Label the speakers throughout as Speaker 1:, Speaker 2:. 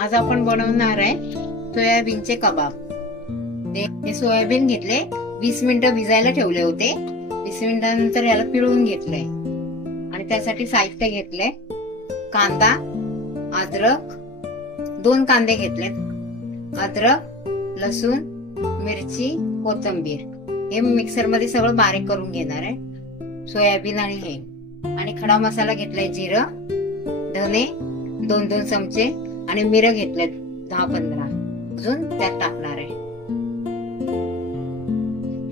Speaker 1: आज आपण बनवणार आहे सोयाबीनचे कबाब. ते हे सोयाबीन घेतले वीस मिनिटं भिजायला ठेवले होते. वीस मिनिटानंतर याला पिळून घेतलंय. आणि त्यासाठी साहित्य घेतले कांदा अद्रक दोन कांदे घेतलेत. अद्रक लसूण मिरची कोथंबीर. हे मिक्सरमध्ये सगळं बारीक करून घेणार आहे. सोयाबीन आणि हे. आणि खडा मसाला घेतलाय जिरं धने दोन दोन चमचे आणि मिरं घेतलेत दहा पंधरा. अजून त्यात टाकणार आहे.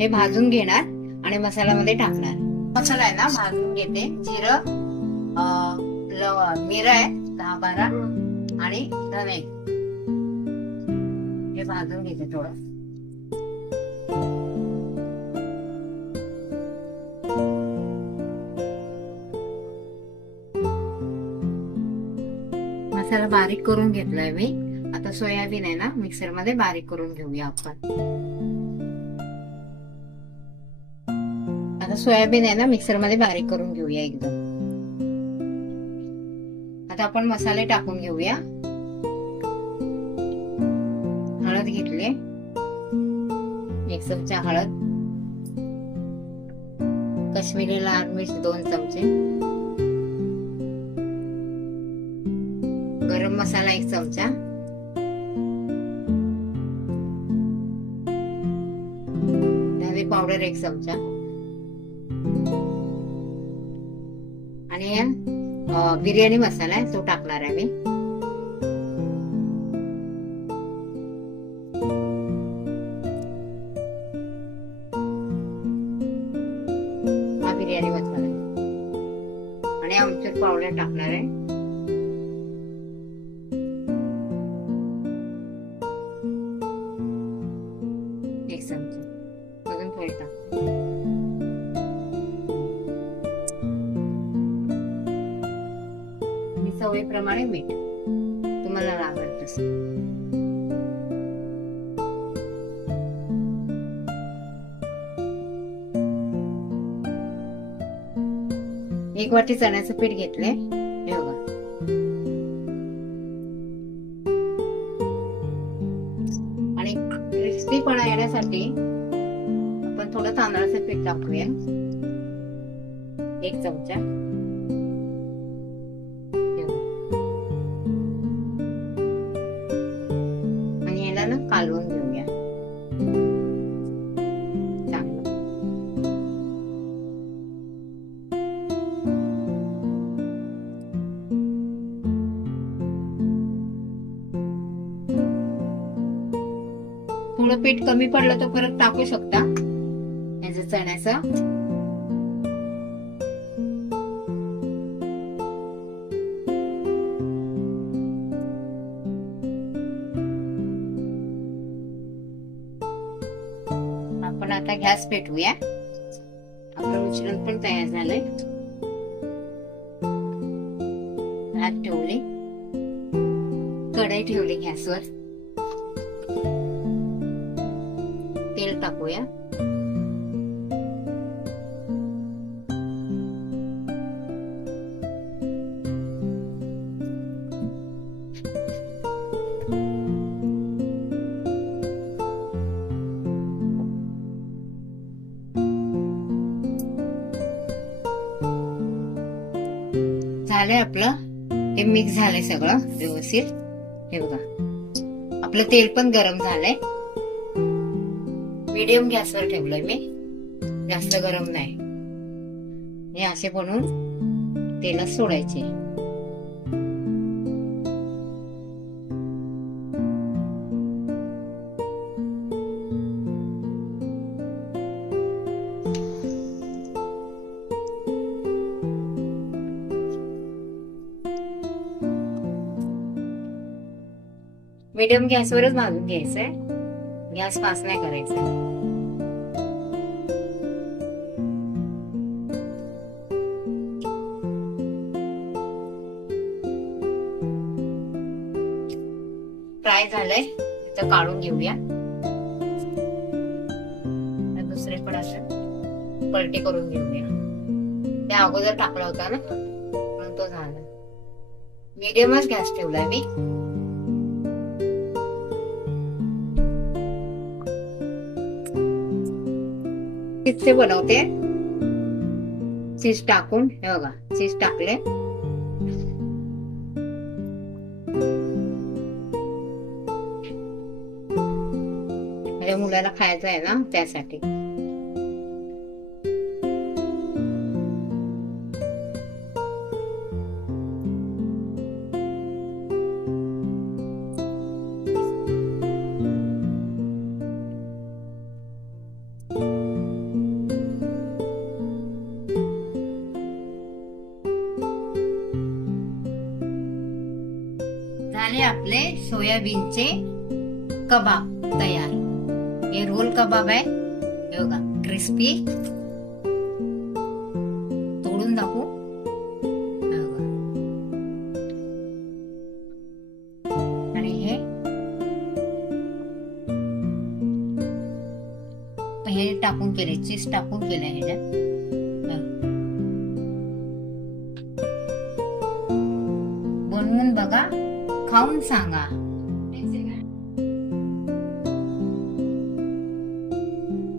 Speaker 1: हे भाजून घेणार आणि मसाल्यामध्ये टाकणार. मसाला आहे ना भाजून घेते. जिरं मिरं आहे दहा बारा आणि धने. हे भाजून घेते थोडं. मसाला बारीक करून घेतलाय मी. आता सोयाबीन आहे ना मिक्सरमध्ये बारीक करून घेऊया आपण. आता सोयाबीन आहे ना मिक्सरमध्ये बारीक करून घेऊया एकदम. आता आपण मसाले टाकून घेऊया. हळद घेतली. एक चमचा हळद. कश्मीरी लाल मिर्च दोन चमचे. मसाला एक चमचा धने पावडर एक चमचा आणि बिर्याणी मसाला आहे तो टाकणार आहे मी बिर्याणी मसाला आहे आणि आमचूर पावडर टाकणार आहे सवयीप्रमाणे मीठ. तुम्हाला लागत तसं. एक वाटी चण्याचं पीठ घेतले बघा. आणि क्रिस्पीपणा येण्यासाठी आपण थोडं तांदळाचं पीठ टाकूया. एक चमचा. आणि घेऊया थोडं पीठ कमी पडलं तर परत टाकू शकता. याचं चण्याचं आता गॅस पेटवूया. आपलं मिश्रण पण तयार झालंय. भात ठेवले. कढई ठेवली गॅसवर तेल टाकूया. झालंय आपलं. ते मिक्स झालंय सगळं व्यवस्थित. हे बघा. आपलं तेल पण गरम झालंय. मिडियम गॅसवर ठेवलंय मी. जास्त गरम नाही. हे असे बनवून तेलात सोडायचे. मीडियम गॅसवरच भाजून घ्यायचंय. गॅस फास्ट नाही करायचा फ्राय झालंय. तर काढून घेऊया. दुसरे पण असं पलटी करून घेऊया. त्या अगोदर टाकला होता ना म्हणून तो झाला. मीडियमच गॅस ठेवलाय मी. किस्से बनवते. चीज टाकून हे बघा चीज टाकले. मुलाला खायचं आहे ना त्यासाठी. आपले सोयाबीनचे कबाब तयार. हे रोल कबाब आहे. हे बघा क्रिस्पी तोडून दाखवू. आणि हे हे टाकून केले चीज टाकून केले ह्याच्यात. खाऊन सांगा